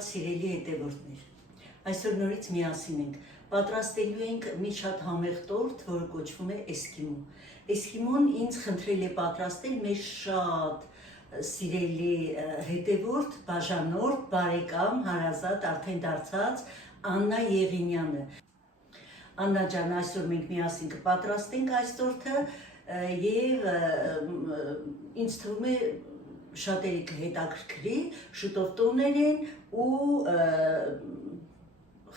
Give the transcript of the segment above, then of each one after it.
շատ սիրելի հետևորդներ, այսօր նորից միասին ենք, պատրաստելու ենք մի շատ համեղ տորտ, որը կոչվում է էսկիմո։ Էսկիմոն ինձ խնդրել է պատրաստել մեր շատ սիրելի հետևորդ, բաժանորդ, բարեկամ, հարազատ, արդեն դարձած Աննա Եղինյանը։ Աննա ջան, այսօր մենք միասին կպատրաստենք այս տորտը եւ ինձ թվում է շատերի կհետաքրքրի, շուտով տոներ են ու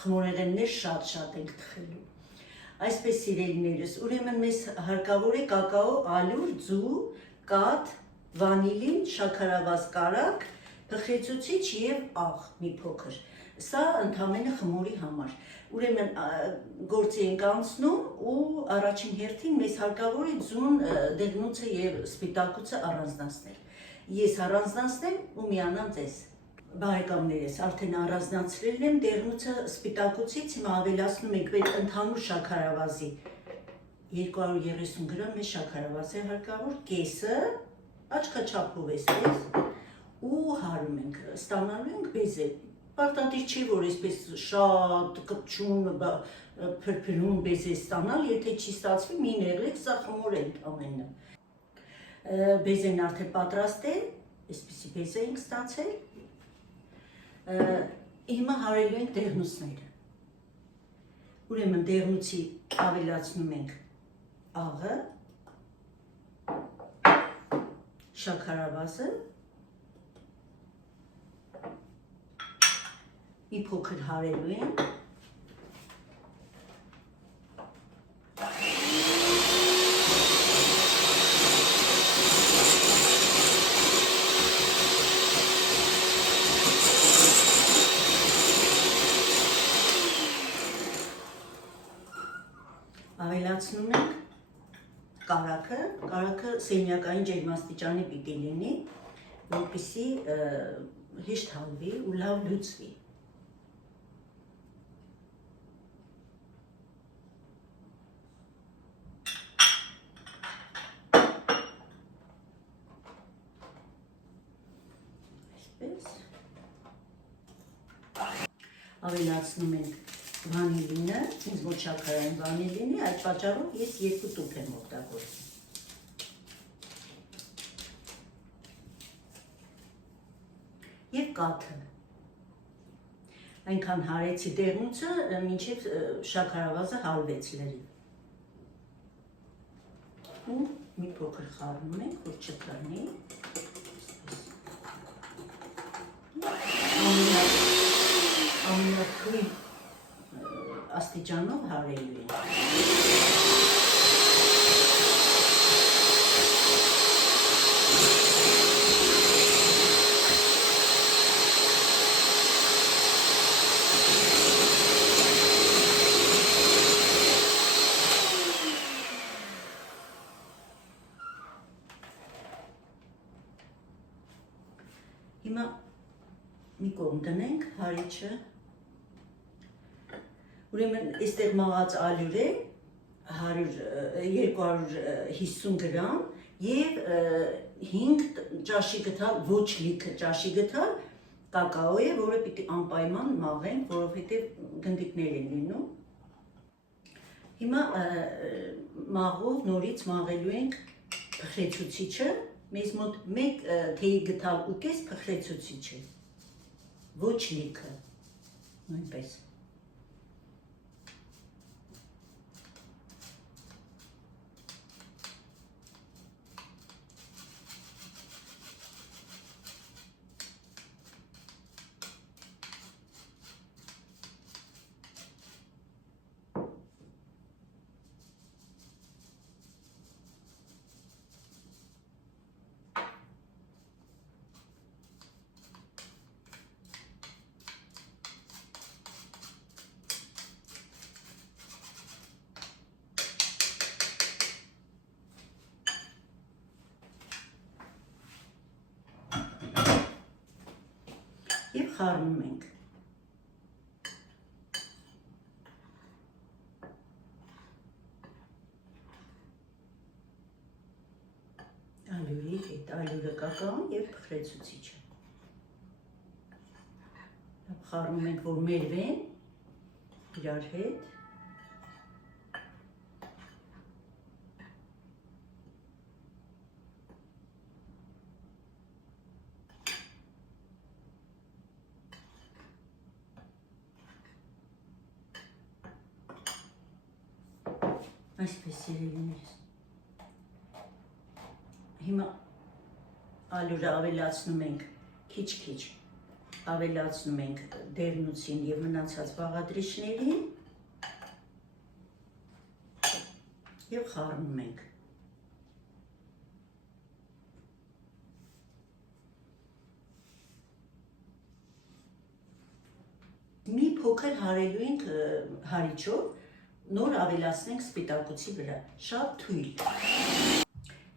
խմորեղեններ շատ ենք թխելու։ Այսպես սիրելիներս, ուրեմն մեզ հարկավոր է կակաո, ալյուր, ձու, կաթ, վանիլին, շաքարավազ կարագ, փխրեցուցիչ եւ աղ մի փոքր։ Սա ընդհանրապես խմորի համար։ Ուրեմն գործի ենք անցնում ու առաջին հերթին մեզ հարկավոր է ձուն, դեղնուցը եւ սպիտակուցը առանձնացնել։ Ես առանձնացնեմ ու միանամ ձեզ։ Բարեկամներս, արդեն առանձնացրել եմ դեղնուցը սպիտակուցից, հիմա ավելացնում ենք մեր ընդհանուր շաքարավազի 230 գրամ մեզ շաքարավազ է հարկավոր, կեսը աչքաչափով էսպես ու հարում ենք, ստանալու ենք բեզե։ Պարտադիր չի, որ այսպես շատ կպչուն, փրփրուն բեզե ստանալ, եթե չի ստացվի, մի նեղրեք, սա խմոր է ամենը։ Բեզեն արդեն պատրաստ է, այսպիսի բեզե ենք ստացել։ Հիմա հարելու ենք դեղնուցները։ Ուրեմն դեղնուցի ավելացնում ենք աղը, շաքարավազը, մի փոքր հարելու ենք։ Ավելացնում ենք կարագը սենյակային ջերմաստիճանի պիտի լինի, որպեսզի հեշտ հալվի ու լավ լուծվի։ Ավելացնում ենք վանիլինը, ինձ մոտ շաքարային վանիլին է, այդ պատճառով ես 2 տուփ եմ օգտագործում։ Եվ կաթը։ Այնքան հարեցի դեղնուցը, մինչև շաքարավազը հալվեց լրիվ։ Ու մի փոքր խառնում ենք, որ չթռնի։ Ամենաթույլ աստիճանով հարելու ենք։ Հիմա մի կողմ դնենք հարիչը։ Ուրեմն այստեղ մաղած ալյուր է 250 գրամ եւ 5 ճաշի գթալ, ոչ լիքը ճաշի գթալ կակաո է, որը պիտի անպայման մաղենք, որովհետեւ գնդիկներ են լինում։ Հիմա մաղով նորից մաղելու ենք փխրեցուցիչը, մեզ մոտ 1 թեյի գթալ ու կես փխրեցուցիչ է, ոչ լիքը, նույնպես։ Եվ խառնում ենք։ Ալյուրի հետ, ալյուրը կակաոն և փխրեցուցիչը։ խառնում ենք, որ մերվեն իրար հետ։ Այսպես սիրելիներս։ Հիմա ալյուրը ավելացնում ենք քիչ-քիչ, ավելացնում ենք դեղնուցին և մնացած բաղադրիչներին և խառնում ենք։ Մի փոքր հարելու ենք հարիճով, նոր ավելացնենք սպիտակուցի վրա, շատ թույլ։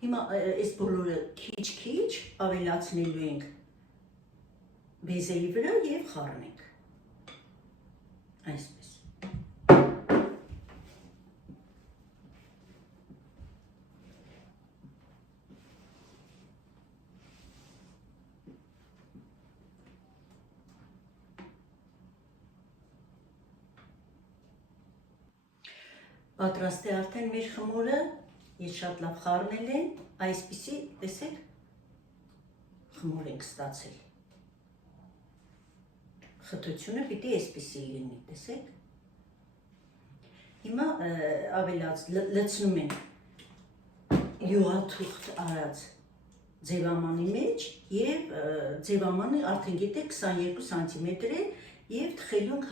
Հիմա այս բոլորը քիչ-քիչ ավելացնելու ենք բեզեի վրա և խառնենք, այսպես։ Պատրաստ է արդեն մեր խմորը, ես շատ լավ խառնել եմ, այսպիսի, տեսեք, խմոր ենք ստացել։ Խտությունը պիտի այսպիսի լինի, տեսեք։ Հիմա լցնում ենք յուղաթուղթ արած ձևամանի մեջ և ձևամանը արդեն գիտեք 22 սանտիմետր է և թխելու ենք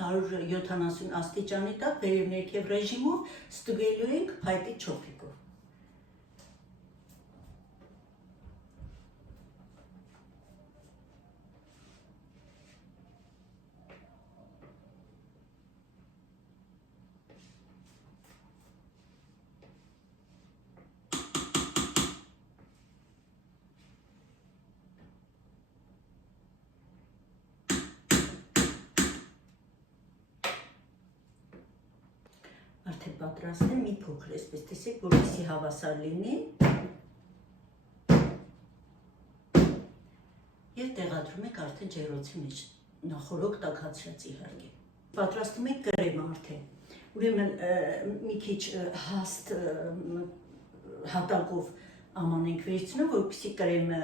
170 աստիճանի տակ վերև ներքև ռեժիմով, ստուգելու ենք փայտի չոփիկով։ Արդեն պատրաստ է, մի փոքր այսպես տեսեք, որպեսզի հավասար լինի և տեղադրում եք արդեն ջեռոցի մեջ, նախորոք տաքացրած իհարկե։ Պատրաստում եք կրեմը արդեն, ուրեմն մի քիչ հաստ հատակով աման ենք վերցնում, որպեսզի կրեմը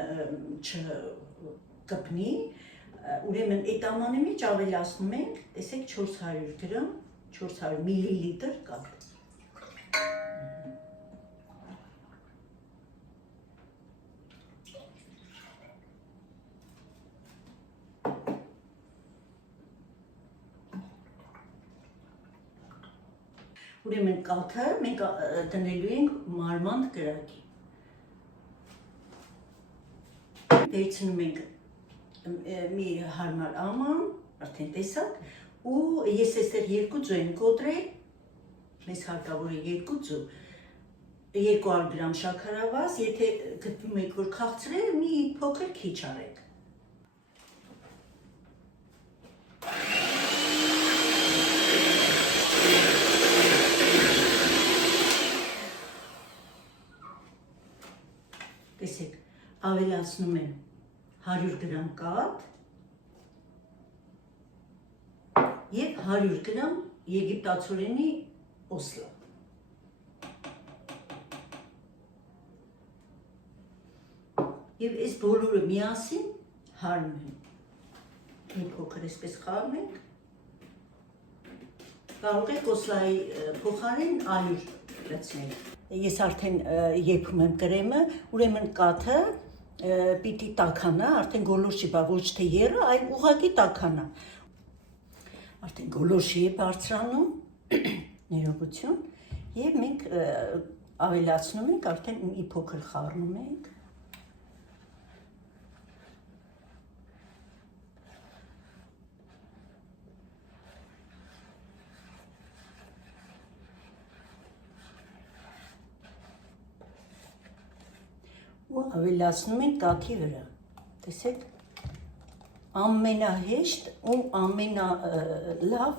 չկպնի, ուրեմն այդ ամանի մեջ ավելացնում ենք, տեսեք 400 գրամ, 400 միլիլիտր կաթ։ Ուրեմն կաթը մենք դնելու ենք մարմանդ կրակի։ Վերցնում ենք մի հարմար աման, արդեն տեսակ, ու ես այստեղ 2 ձու եմ կոտրել, մեզ հարկավոր է 2 ձու, 200 գրամ շաքարավազ, եթե գտնում եք, որ քաղցրել, մի փոքր քիչ արեք։ Տեսեք, ավելացնում եմ 100 գրամ կաթ և 100 գրամ եգիպտացորենի օսլա։ Եվ այս բոլորը միասին հարում եմ։ Մի փոքր այսպես խառնում ենք։ Կարող եք օսլայի փոխարեն ալյուր լցնել։ Ես արդեն եփում եմ կրեմը, ուրեմն կաթը պիտի տաքանա, արդեն գոլորշի բա ոչ թե եռը, այլ ուղղակի տաքանա։ Արդեն գոլորշի է բարձրանում, ներողություն, և մենք ավելացնում ենք, արդեն մի փոքր խառնում ենք։ Ու ավելացնում ենք կաթի վրա, տեսեք, ամենահեշտ ու ամենալավ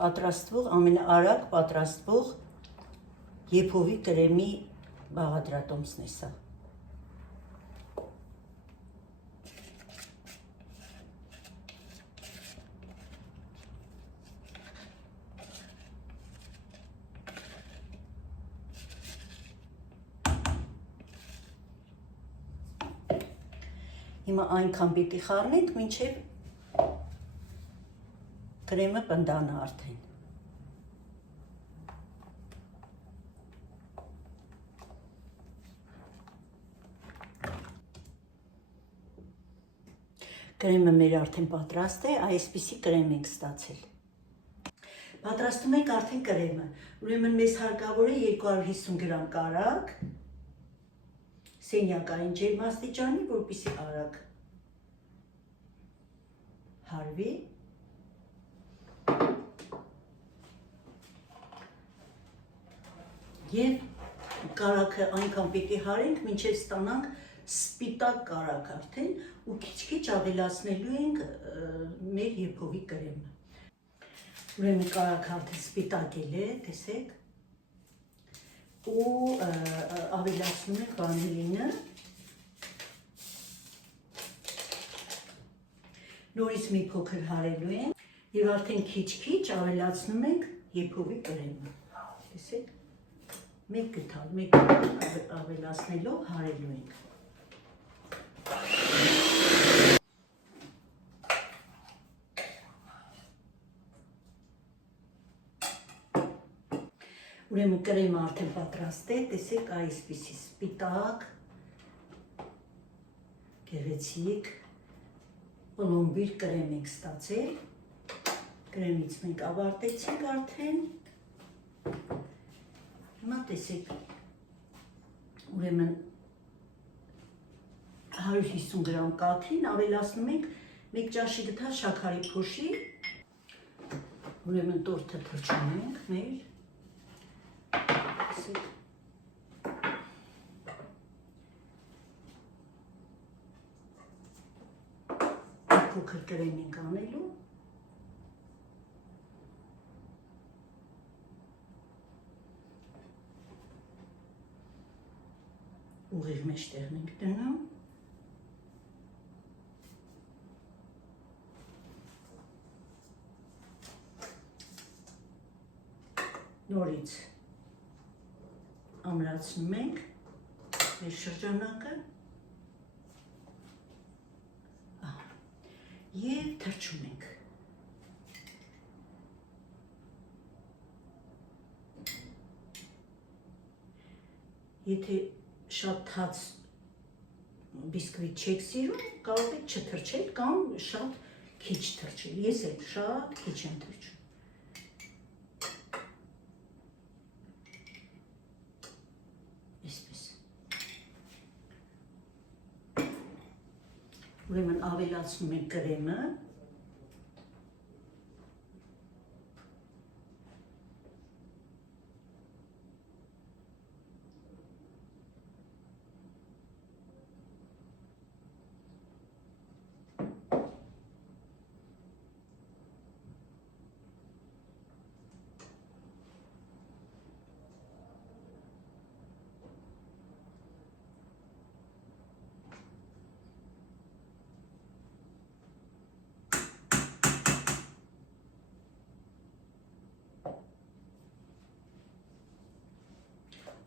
պատրաստվող, ամենաարագ պատրաստվող եփովի կրեմի բաղադրատոմսն է սա։ Հիմա այնքան պիտի խառնենք, մինչև կրեմը պնդանա արդեն։ Կրեմը մեր արդեն պատրաստ է, այսպիսի կրեմ ենք ստացել։ Պատրաստում ենք արդեն կրեմը, ուրեմն մեզ հարկավոր է 250 գրամ կարագ, սենյակային ջերմաստիճանի, որպեսզի արագ հարվի։ Եվ կարագը այնքան պիտի հարենք, մինչև ստանանք սպիտակ կարագ արդեն ու քիչ-քիչ ավելացնելու ենք մեր եփովի կրեմը։ Ուրեմն կարագը արդեն սպիտակել է, տեսեք, ու ավելացնում ենք վանիլինը, նորից մի փոքր հարելու ենք եւ արդեն քիչ-քիչ ավելացնում ենք եփովի կրեմը, տեսեք, մեկ գթալ ավելացնելով հարելու ենք։ Ուրեմն կրեմը արդեն պատրաստ է, տեսեք այսպիսի սպիտակ, գեղեցիկ, պլոմբիր կրեմ ենք ստացել, կրեմից մենք ավարտեցինք արդեն, հիմա տեսեք, ուրեմն 150 գրամ կաթին ավելացնում ենք մեկ ճաշի գթալ շաքարի փոշի, ուրեմն տորթը թրջում ենք մեր, փոքր կրեմ ենք անելու, ուղիղ մեջտեղն ենք դնում, նորից ամրացնում ենք մեր շրջանակը և թրջում ենք։ Եթե շատ թաց բիսկվիտ չեք սիրում, կարող եք չթրջել կամ շատ քիչ թրջել։ Ես էլ շատ քիչ եմ թրջում։ Ուրեմն ավելացնում ենք կրեմը,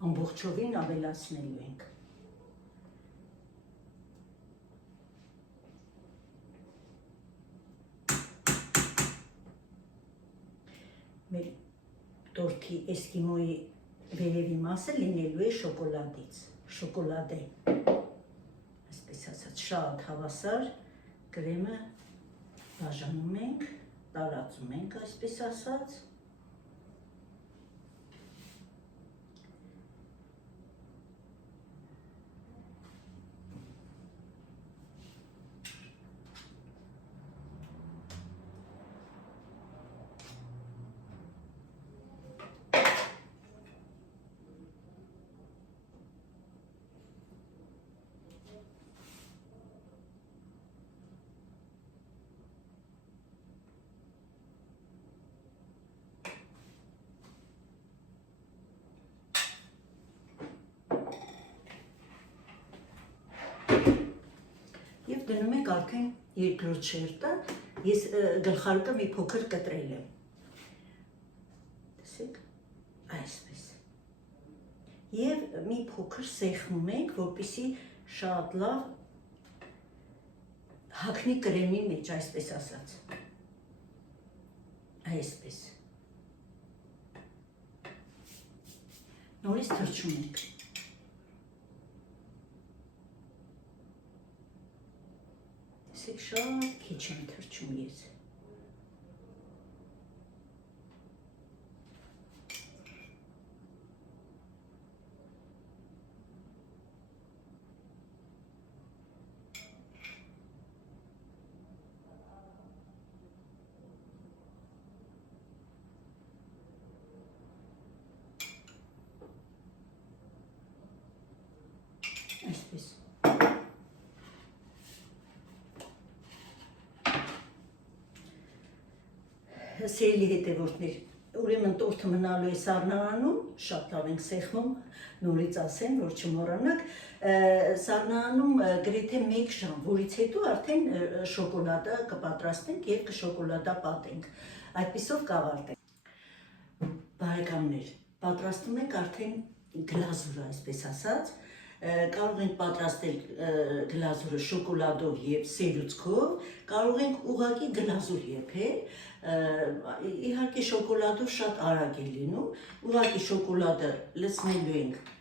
ամբողջովին ավելացնելու ենք։ Մեր տորթի էսկիմոյի վերևի մասը լինելու է շոկոլադից, շոկոլադե, այսպես ասած, շատ հավասար կրեմը բաժանում ենք, տարածում ենք, այսպես ասած, և դնում ենք արդեն երկրորդ շերտը, ես գլխարկը մի փոքր կտրել եմ, տեսեք, այսպես, և մի փոքր սեղմում ենք, որպեսզի շատ լավ հագնի կրեմի մեջ, այսպես ասած։ Այսպես։ Նորից թրջում ենք։ Տեսեք, շատ քիչ եմ թրջում ես։ Այսպես։ Սիրելի հետևորդներ, ուրեմն տորթը մնալու է սառնարանում, շատ լավ ենք սեղմում, նորից ասեմ, որ չմոռանաք, սառնարանում գրեթե 1 ժամ, որից հետո արդեն շոկոլադը կպատրաստենք եւ կշոկոլադապատենք, այդպիսով կավարտենք։ Բարեկամներ, պատրաստում ենք արդեն գլազուրը, այսպես ասած, կարող ենք պատրաստել գլազուրը շոկոլադով եւ սերուցքով, կարող ենք ուղղակի գլազուր եփել, իհարկե շոկոլադով շատ արագ է լինում, ուղղակի շոկոլադը լցնելու ենք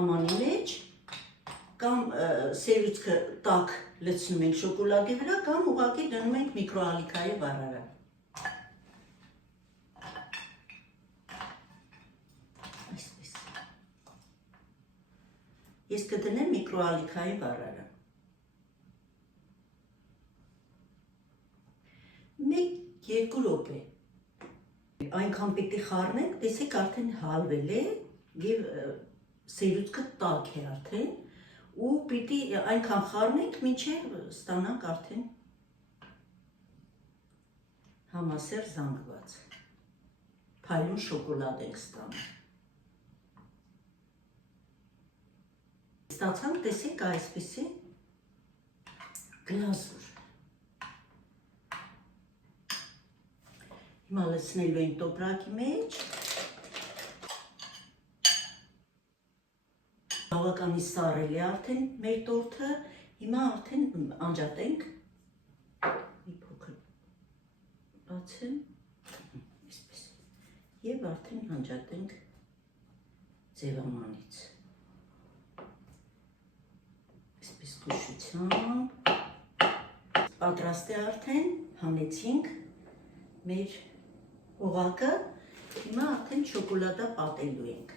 ամանի մեջ, կամ սերուցքը տաք լցնում ենք շոկոլադի վրա, կամ ուղղակի դնում ենք միկրոալիքայի վառարան։ Ես կդնեմ միկրոալիքայի վառարան։ 1-2 րոպե։ Այնքան պիտի խառնենք, տեսեք արդեն հալվել է եւ սերուցքը տաք է արդեն ու պիտի այնքան խառնենք, մինչև ստանանք արդեն համասեր զանգված։ Փայլուն շոկոլադ ենք ստանում։ Ստացանք, տեսեք, այսպիսի գլազուր։ Հիմա լցնելու ենք տոպրակի մեջ։ Բավականին սառել է արդեն մեր տորթը, հիմա արդեն անջատենք։ Մի փոքր բացեմ, այսպես, եւ արդեն անջատենք ձևամանից։ Զգուշությամբ պատրաստ է արդեն, հանեցինք մեր օղակը, հիմա արդեն շոկոլադա պատելու ենք։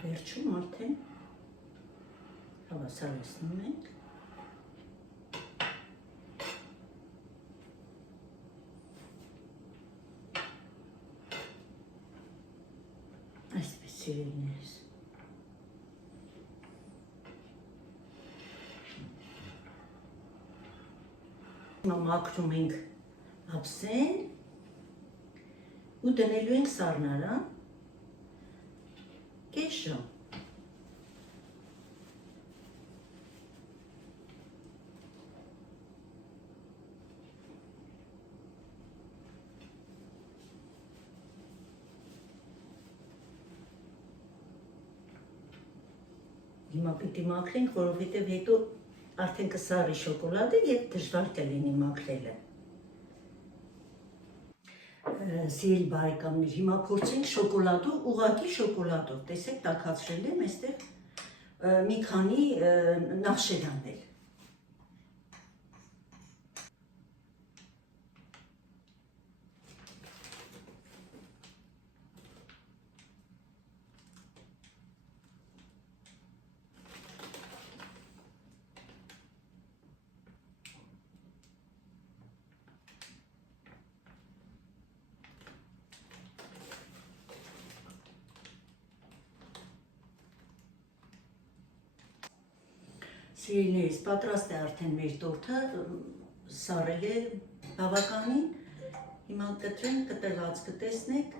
Վերջում արդեն հավասարեցնում ենք։ Այսպես սիրելիներս։ Մաքրում ենք ափսեն ու դնելու ենք սառնարան կես ժամ։ Հիմա պիտի մաքրենք, որովհետև հետո արդեն կսառի շոկոլադը եւ դժվար կլինի մաքրելը։ Սիրելի բարեկամներ, հիմա փորձենք շոկոլադով, ուղղակի շոկոլադով, տեսեք, տաքացրել եմ, այստեղ մի քանի նախշեր անել։ Սիրելիներս, պատրաստ է արդեն մեր տորթը, սարել է բավականին, հիմա կտրենք, կտրվածքը տեսնեք,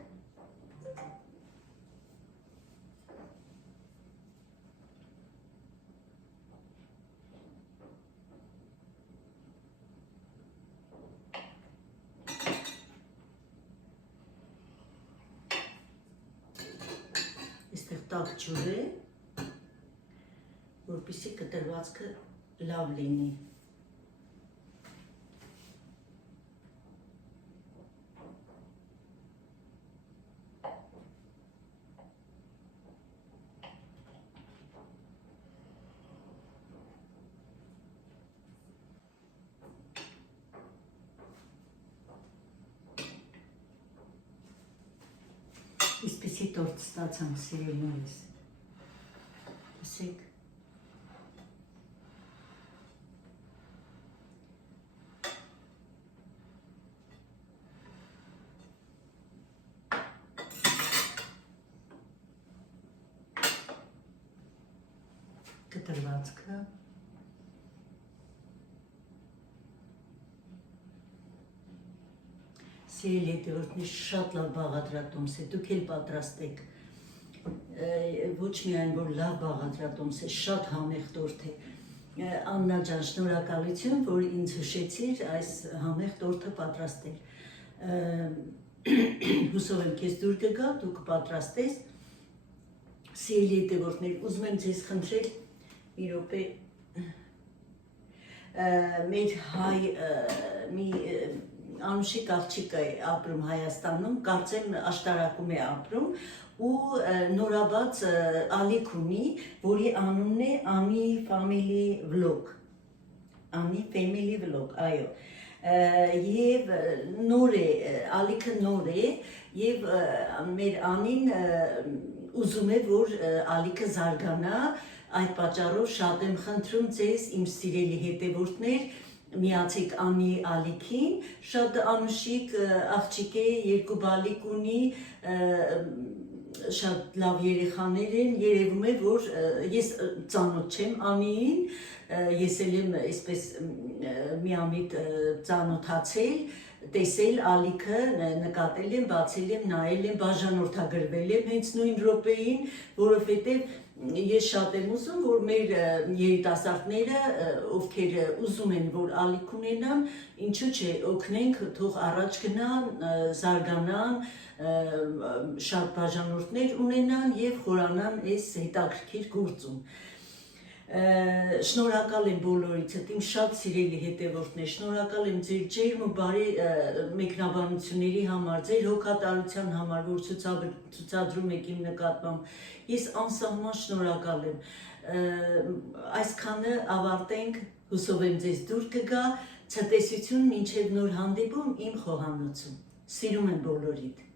այստեղ տաք ջուր է, որպեսզի կտրվածքը լավ լինի։ Իսպիսի տորտ ստացանք, սիրելիներս։ Ասեք։ Կտրվածքը։ Սիրելի հետևորդներ, շատ լավ բաղադրատոմս է, դուք էլ պատրաստեք, ոչ միայն որ լավ բաղադրատոմս է, շատ համեղ տորթ է։ Աննա ջան, շնորհակալություն, որ ինձ հիշեցիր այս համեղ տորթը պատրաստել։ Հուսով եմ քեզ դուր կգա, դու կպատրաստես։ Սիրելի հետևորդներ, ուզում եմ ձեզ խնդրել մի րոպե մեր հայ մի Անուշիկ աղջիկ է ապրում Հայաստանում, կարծեմ աշտարակում է ապրում ու նորաբաց ալիք ունի, որի անունն է Անի Family Vlog, Անի Family Vlog, այո, և նոր է, ալիքը նոր է և մեր Անին ուզում է, որ ալիքը զարգանա, այդ պատճառով շատ եմ խնդրում ձեզ, իմ սիրելի հետևորդներ, միացեք Անի ալիքին, շատ անուշիկ աղջիկ է, 2 բալիկ ունի, շատ լավ երեխաներ են, երևում է, որ ես ծանոթ չեմ Անիին, ես էլ եմ այսպես միամիտ ծանոթացել, տեսել ալիքը, նկատել եմ, բացել եմ, նայել եմ, բաժանորդագրվել եմ հենց նույն րոպեին, որովհետև ես շատ եմ ուզում, որ մեր երիտասարդները, ովքեր ուզում են, որ ալիք ունենան, ինչու՞ չէ, օգնենք, թող առաջ գնան, զարգանան, շատ բաժանորդներ ունենան և խորանան այս հետաքրքիր գործում։ Շնորհակալ եմ բոլորիցդ, իմ շատ սիրելի հետևորդներ, շնորհակալ եմ ձեր ջերմ ու բարի մեկնաբանությունների համար, ձեր հոգատարության համար, որ ցուցադրում եք իմ նկատմամբ, ես անսահման շնորհակալ եմ, այսքանը ավարտենք, հուսով եմ ձեզ դուր կգա, ցտեսություն մինչև նոր հանդիպում իմ խոհանոցում, սիրում եմ բոլորիդ։